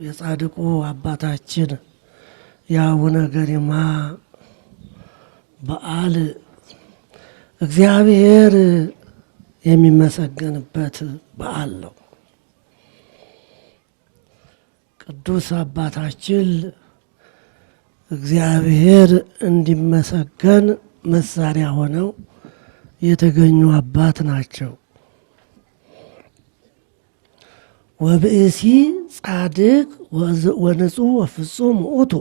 የጻድቁ አባታችን የአቡነ ገሪማ በዓል እግዚአብሔር የሚመሰገንበት በዓል ነው። ቅዱስ አባታችን እግዚአብሔር እንዲመሰገን መሳሪያ ሆነው የተገኙ አባት ናቸው። ወብእሲ ጻድቅ ወንጹሕ ወፍጹም ውእቱ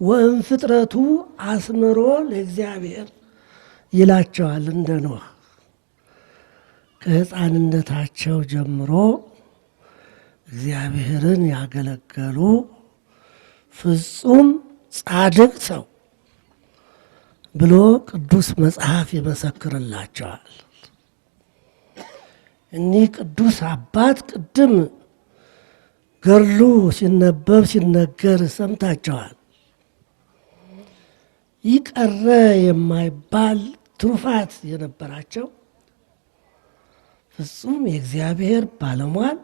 ወእምፍጥረቱ አስምሮ ለእግዚአብሔር ይላቸዋል። እንደ ኖህ ከሕፃንነታቸው ጀምሮ እግዚአብሔርን ያገለገሉ ፍጹም ጻድቅ ሰው ብሎ ቅዱስ መጽሐፍ ይመሰክርላቸዋል። እኒህ ቅዱስ አባት ቅድም ገድሉ ሲነበብ ሲነገር ሰምታቸዋል። ይህ ቀረ የማይባል ትሩፋት የነበራቸው ፍጹም የእግዚአብሔር ባለሟል፣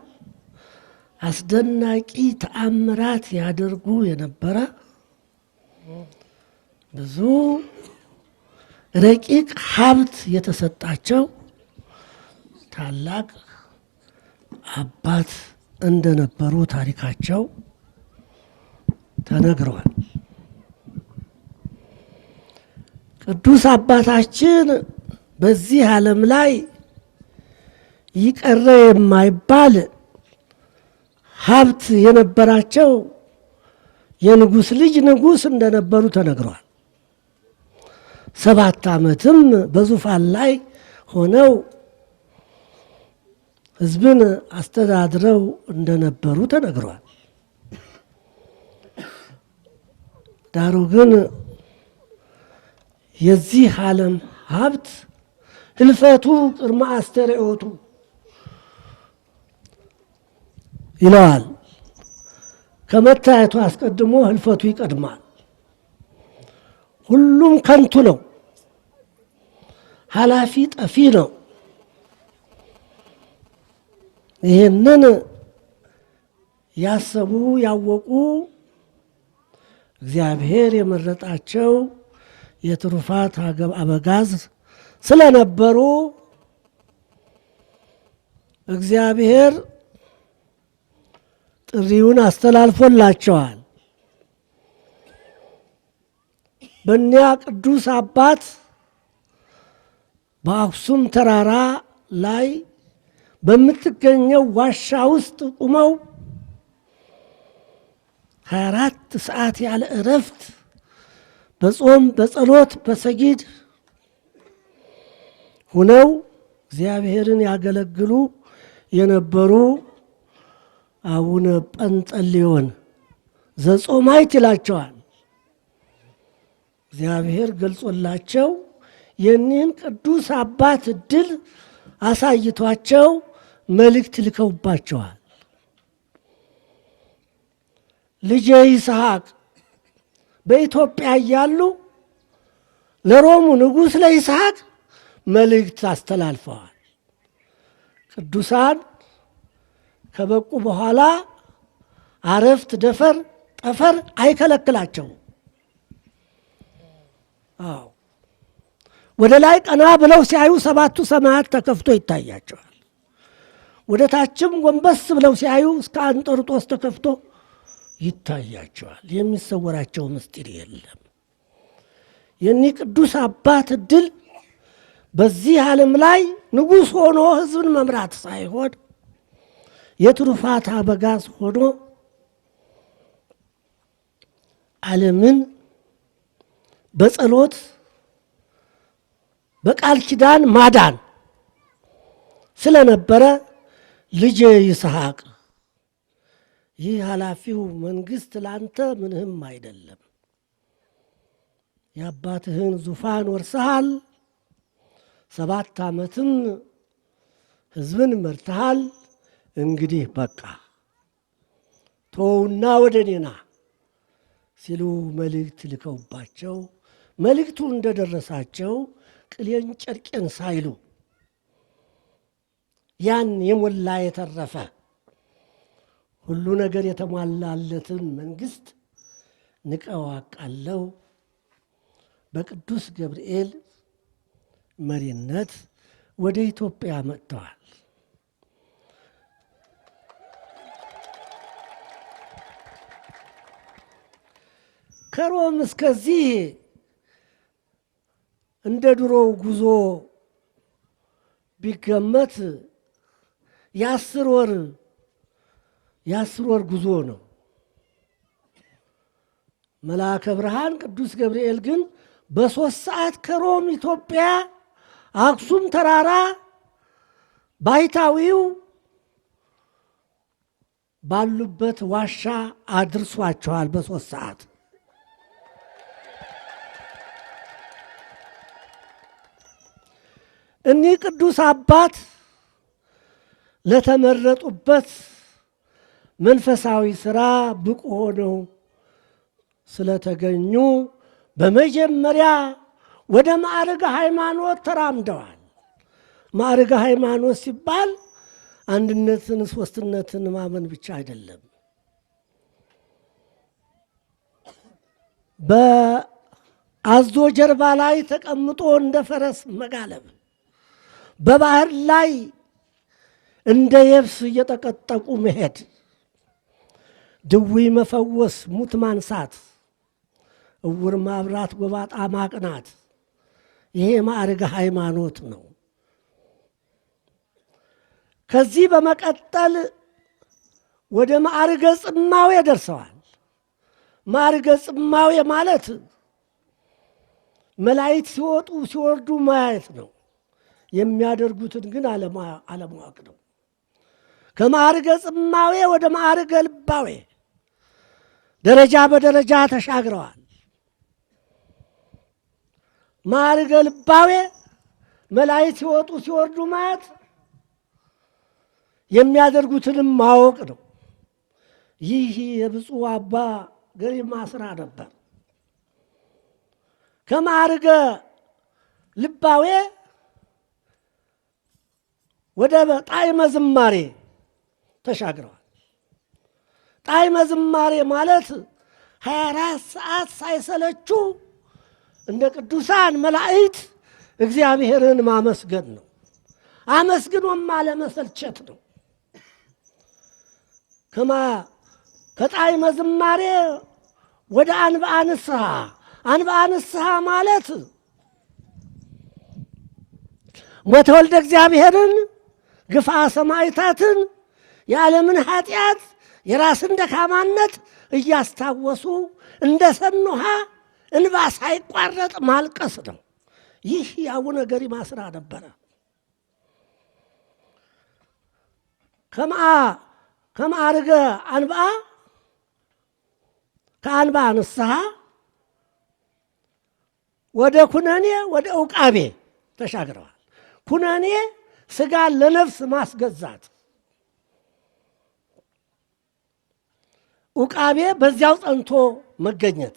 አስደናቂ ተአምራት ያደርጉ የነበረ ብዙ ረቂቅ ሀብት የተሰጣቸው ታላቅ አባት እንደነበሩ ታሪካቸው ተነግረዋል። ቅዱስ አባታችን በዚህ ዓለም ላይ ይቀረ የማይባል ሀብት የነበራቸው የንጉሥ ልጅ ንጉሥ እንደነበሩ ተነግረዋል። 7 ዓመትም በዙፋን ላይ ሆነው ሕዝብን አስተዳድረው እንደነበሩ ተነግረዋል። ዳሩ ግን የዚህ ዓለም ሀብት ህልፈቱ ቅድመ አስተርእዮቱ ይለዋል። ከመታየቱ አስቀድሞ ህልፈቱ ይቀድማል። ሁሉም ከንቱ ነው፣ ኃላፊ ጠፊ ነው። ይህንን ያሰቡ ያወቁ እግዚአብሔር የመረጣቸው የትሩፋት አበጋዝ ስለነበሩ እግዚአብሔር ጥሪውን አስተላልፎላቸዋል። በእኒያ ቅዱስ አባት በአክሱም ተራራ ላይ በምትገኘው ዋሻ ውስጥ ቁመው 24 ሰዓት ያለ እረፍት በጾም በጸሎት በሰጊድ ሁነው እግዚአብሔርን ያገለግሉ የነበሩ አቡነ ጰንጠሌዎን ዘጾማይት ይላቸዋል። እግዚአብሔር ገልጾላቸው የኒህን ቅዱስ አባት ዕድል አሳይቷቸው መልእክት ልከውባቸዋል። ልጄ ይስሐቅ በኢትዮጵያ እያሉ ለሮሙ ንጉሥ ለይስሐቅ መልእክት አስተላልፈዋል። ቅዱሳን ከበቁ በኋላ አረፍት ደፈር ጠፈር አይከለክላቸውም። አዎ ወደ ላይ ቀና ብለው ሲያዩ 7ቱ ሰማያት ተከፍቶ ይታያቸዋል። ወደ ታችም ጎንበስ ብለው ሲያዩ እስከ አንጦርጦስ ተከፍቶ ይታያቸዋል። የሚሰወራቸው ምስጢር የለም። የኒህ ቅዱስ አባት ዕድል በዚህ ዓለም ላይ ንጉሥ ሆኖ ሕዝብን መምራት ሳይሆን የትሩፋት አበጋዝ ሆኖ ዓለምን በጸሎት በቃል ኪዳን ማዳን ስለነበረ ልጄ ይስሐቅ ይህ ኃላፊው መንግሥት ላንተ ምንህም አይደለም። የአባትህን ዙፋን ወርሰሃል። 7 ዓመትም ሕዝብን መርተሃል። እንግዲህ በቃ ተወውና ወደ እኔና ሲሉ መልእክት ልከውባቸው መልእክቱ እንደደረሳቸው ቅሌን ጨርቄን ሳይሉ ያን የሞላ የተረፈ ሁሉ ነገር የተሟላለትን መንግስት ንቀው አቃለው በቅዱስ ገብርኤል መሪነት ወደ ኢትዮጵያ መጥተዋል። ከሮም እስከዚህ እንደ ድሮው ጉዞ ቢገመት የ10 ወር ጉዞ ነው። መልአከ ብርሃን ቅዱስ ገብርኤል ግን በ3 ሰዓት ከሮም ኢትዮጵያ አክሱም ተራራ ባይታዊው ባሉበት ዋሻ አድርሷቸዋል። በ3 ሰዓት እኒህ ቅዱስ አባት ለተመረጡበት መንፈሳዊ ሥራ ብቁ ሆነው ስለተገኙ በመጀመሪያ ወደ ማዕርገ ሃይማኖት ተራምደዋል። ማዕርገ ሃይማኖት ሲባል አንድነትን፣ ሦስትነትን ማመን ብቻ አይደለም። በአዞ ጀርባ ላይ ተቀምጦ እንደ ፈረስ መጋለብ፣ በባህር ላይ እንደ የብስ እየጠቀጠቁ መሄድ፣ ድዊ መፈወስ፣ ሙት ማንሳት፣ እውር ማብራት፣ ጎባጣ ማቅናት፣ ይሄ ማዕርገ ሃይማኖት ነው። ከዚህ በመቀጠል ወደ ማዕርገ ጽማዌ ደርሰዋል። ማዕርገ ጽማዌ ማለት መላእክት ሲወጡ ሲወርዱ ማየት ነው። የሚያደርጉትን ግን አለማወቅ ነው። ከማዕርገ ጽማዌ ወደ ማዕርገ ልባዌ ደረጃ በደረጃ ተሻግረዋል። ማዕርገ ልባዌ መላእክት ሲወጡ ሲወርዱ ማየት፣ የሚያደርጉትንም ማወቅ ነው። ይህ የብፁዕ አባ ገሪማ ሥራ ነበር። ከማዕርገ ልባዌ ወደ ጣዕመ ዝማሬ ተሻግረዋል። ጣዕመ ዝማሬ ማለት 24 ሰዓት ሳይሰለቹ እንደ ቅዱሳን መላእክት እግዚአብሔርን ማመስገን ነው። አመስግኖም አለመሰልቸት ነው። ከጣዕመ ዝማሬ ወደ አንብአ ንስሐ። አንብአ ንስሐ ማለት ሞተ ወልደ እግዚአብሔርን፣ ግፋ ሰማዕታትን፣ የዓለምን ኃጢአት፣ የራስን ደካማነት እያስታወሱ እንደ ሰም ውሃ እንባ ሳይቋረጥ ማልቀስ ነው። ይህ የአቡነ ገሪማ ሥራ ነበረ። ከማዕርገ አንብአ ከአንብአ ንስሐ ወደ ኩነኔ ወደ ዕውቃቤ ተሻግረዋል። ኩነኔ ሥጋን ለነፍስ ማስገዛት፣ ዕውቃቤ በዚያው ጸንቶ መገኘት።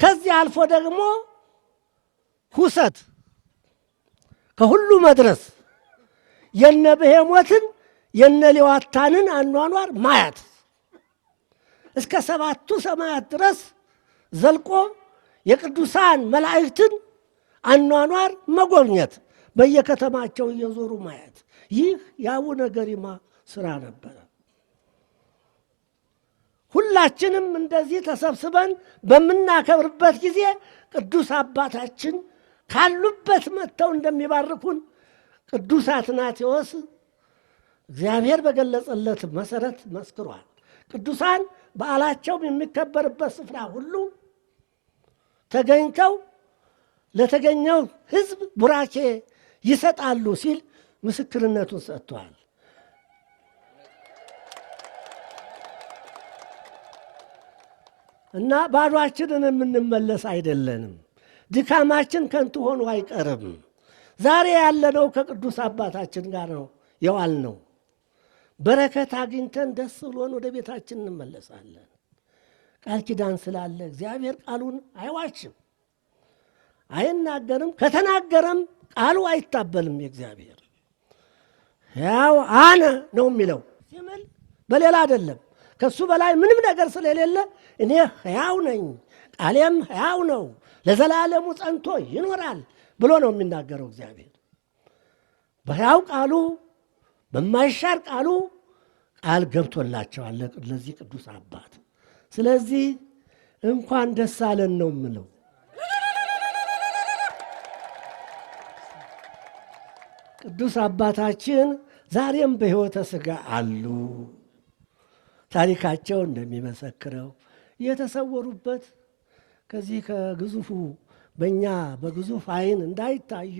ከዚህ አልፎ ደግሞ ሁሰት፣ ከሁሉ መድረስ፣ የነ ብሄሞትን የነ ሌዋታንን አኗኗር ማየት፣ እስከ 7ቱ ሰማያት ድረስ ዘልቆ የቅዱሳን መላእክትን አኗኗር መጎብኘት፣ በየከተማቸው እየዞሩ ማየት፣ ይህ የአቡነ ገሪማ ሥራ ነበረ። ሁላችንም እንደዚህ ተሰብስበን በምናከብርበት ጊዜ ቅዱስ አባታችን ካሉበት መጥተው እንደሚባርኩን ቅዱስ አትናቴዎስ እግዚአብሔር በገለጸለት መሰረት መስክሯል። ቅዱሳን በዓላቸው የሚከበርበት ስፍራ ሁሉ ተገኝተው ለተገኘው ሕዝብ ቡራኬ ይሰጣሉ ሲል ምስክርነቱን ሰጥቷል። እና ባዷችንን የምንመለስ አይደለንም። ድካማችን ከንቱ ሆኖ አይቀርም። ዛሬ ያለነው ከቅዱስ አባታችን ጋር ነው የዋልነው። በረከት አግኝተን ደስ ብሎን ወደ ቤታችን እንመለሳለን። ቃል ኪዳን ስላለ እግዚአብሔር ቃሉን አይዋሽም፣ አይናገርም። ከተናገረም ቃሉ አይታበልም። የእግዚአብሔር ሕያው አነ ነው የሚለው ሲምል በሌላ አይደለም። ከሱ በላይ ምንም ነገር ስለሌለ እኔ ሕያው ነኝ፣ ቃሌም ሕያው ነው፣ ለዘላለሙ ጸንቶ ይኖራል ብሎ ነው የሚናገረው እግዚአብሔር። በሕያው ቃሉ በማይሻር ቃሉ ቃል ገብቶላቸዋል ለዚህ ቅዱስ አባት። ስለዚህ እንኳን ደስ አለን ነው የምለው። ቅዱስ አባታችን ዛሬም በሕይወተ ሥጋ አሉ። ታሪካቸው እንደሚመሰክረው የተሰወሩበት ከዚህ ከግዙፉ በእኛ በግዙፍ ዓይን እንዳይታዩ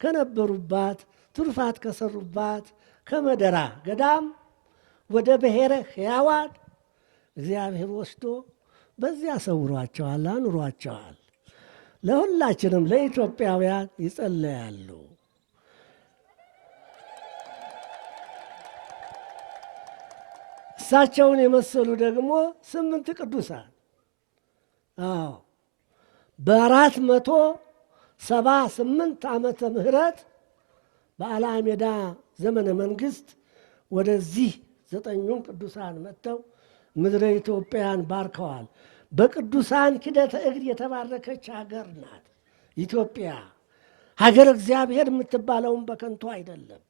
ከነበሩባት ትሩፋት ከሰሩባት ከመደራ ገዳም ወደ ብሔረ ሕያዋን እግዚአብሔር ወስዶ በዚያ ሰውሯቸዋል፣ አኑሯቸዋል። ለሁላችንም ለኢትዮጵያውያን ይጸለያሉ። እሳቸውን የመሰሉ ደግሞ 8 ቅዱሳን በ478 ዓመተ ምህረት በአልዓሜዳ ዘመነ መንግስት ወደዚህ 9ኙም ቅዱሳን መጥተው ምድረ ኢትዮጵያን ባርከዋል። በቅዱሳን ኪደተ እግር የተባረከች ሀገር ናት ኢትዮጵያ። ሀገር እግዚአብሔር የምትባለውን በከንቱ አይደለም።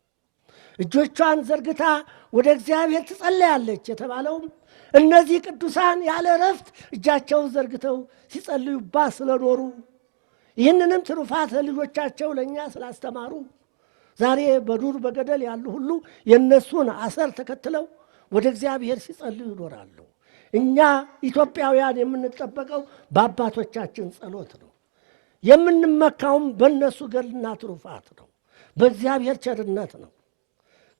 እጆቿን ዘርግታ ወደ እግዚአብሔር ትጸለያለች የተባለውም እነዚህ ቅዱሳን ያለ እረፍት እጃቸውን ዘርግተው ሲጸልዩባት ስለኖሩ ይህንንም ትሩፋት ለልጆቻቸው ለእኛ ስላስተማሩ ዛሬ በዱር በገደል ያሉ ሁሉ የእነሱን አሰር ተከትለው ወደ እግዚአብሔር ሲጸልዩ ይኖራሉ። እኛ ኢትዮጵያውያን የምንጠበቀው በአባቶቻችን ጸሎት ነው። የምንመካውም በእነሱ ገድልና ትሩፋት ነው፣ በእግዚአብሔር ቸርነት ነው።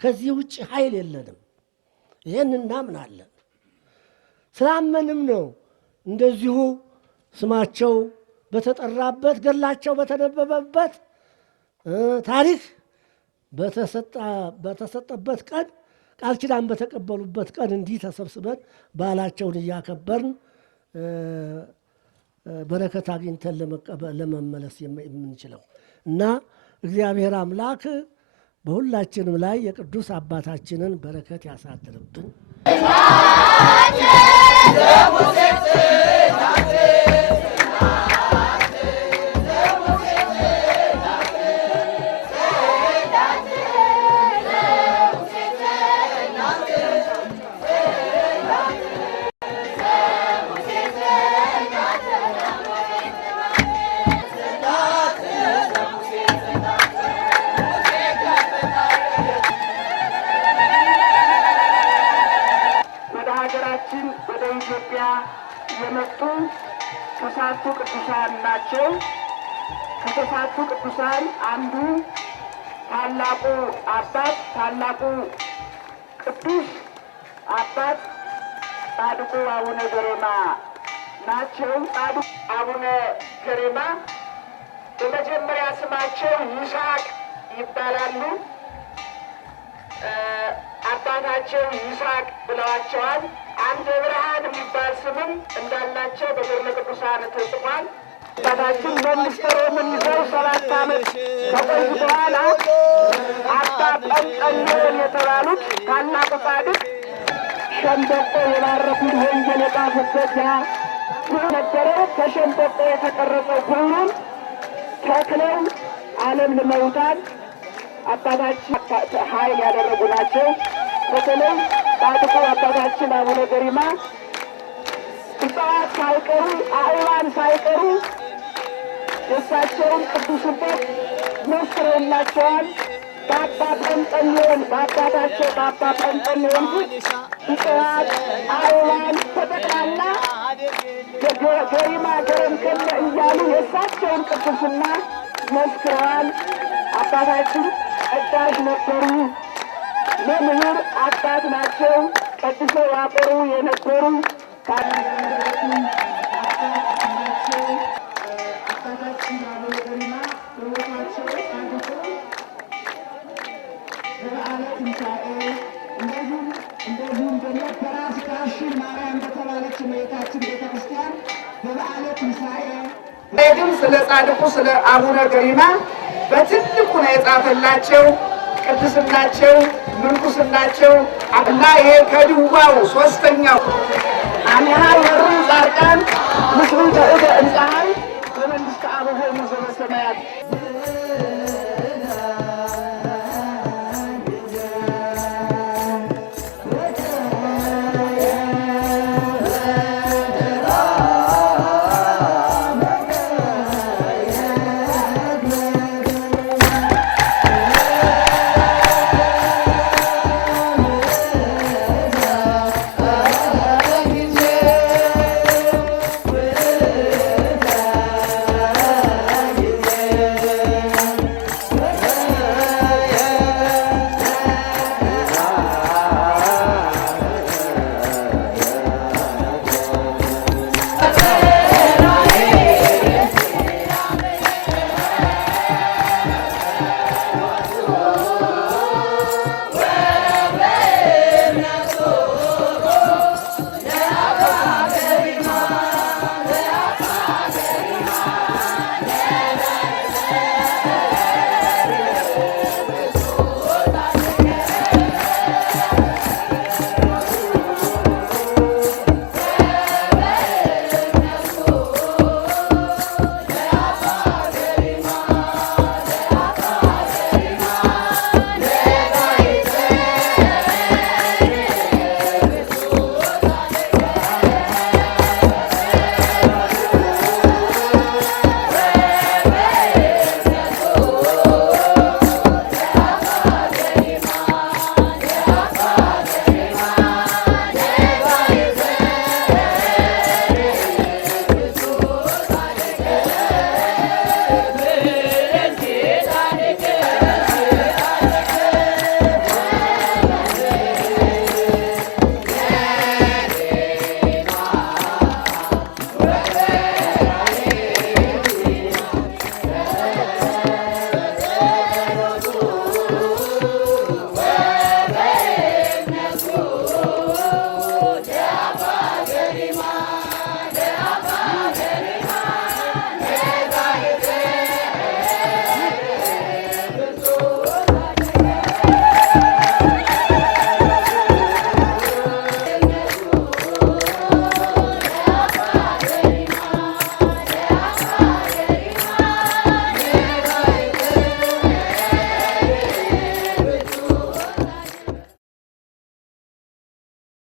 ከዚህ ውጭ ኃይል የለንም። ይህን እናምናለን። ስላመንም ነው እንደዚሁ ስማቸው በተጠራበት ገድላቸው በተነበበበት ታሪክ በተሰጠበት ቀን ቃል ኪዳን በተቀበሉበት ቀን እንዲህ ተሰብስበን በዓላቸውን እያከበርን በረከት አግኝተን ለመመለስ የምንችለው እና እግዚአብሔር አምላክ በሁላችንም ላይ የቅዱስ አባታችንን በረከት ያሳድርብን። ወደ ኢትዮጵያ የመጡ ተሳቱ ቅዱሳን ናቸው። ከተሳቱ ቅዱሳን አንዱ ታላቁ ቅዱስ አባት ጻድቁ አቡነ ገሪማ ናቸው። ጻድቁ አቡነ ገሪማ በመጀመሪያ ስማቸው ይስሐቅ ይባላሉ። አባታቸው ይስሐቅ ብለዋቸዋል። አንድ ብርሃን የሚባል ስምም እንዳላቸው በገድለ ቅዱሳን ተጽፏል። አባታችን መንግሥተ ሮምን ይዘው 7 ዓመት ከቆዩ በኋላ አባ ጰንጠሌዎን የተባሉት ታላቁ ጻድቅ ሸምበቆ የባረኩት ወንጌል የጻፉበት ነበረው። ከሸምበቆ የተቀረጸው ሁሉም ተክለው ዓለም ልመውታል። አባታችን ኃይል ያደረጉ ናቸው። በተለይ ጻድቁ አባታችን አቡነ ገሪማ እጽዋት ሳይቀሩ አእዋን ሳይቀሩ የእሳቸውን ቅዱስነት መስክረውላቸዋል። በአባ ጰንጠሌዎን በአባታቸው በአባ ጰንጠሌዎን እጽዋት አእዋን በጠቅላላ ገሪማ ገረምከለ እያሉ የእሳቸውን ቅዱስና መስክረዋል። አባታችን ቀዳሽ ነበሩ። መምህር አባት ናቸው። ቀድሰው ያቆሩ የነበሩ አባታችን አቡነ ገሪማ በቦታቸው ጻድቁ በበዓለ ትንሣኤ እንደዚሁም ደግሞ በራስ ዳሽን ማርያም በተባለች እመቤታችን ቤተ ክርስቲያን በበዓለ ትንሣኤ ግን ስለ ጻድቁ ስለ አቡነ ገሪማ በትልቁ ነው የጻፈላቸው። ቅድስናቸው ምንኩስናቸው እና ይሄ ከድዋው ሶስተኛው አሜሃ ወሩ ጻድቃን ምስሉ ተእደ እንፀሐይ በመንግሥተ አብሆሙ ዘበሰማያት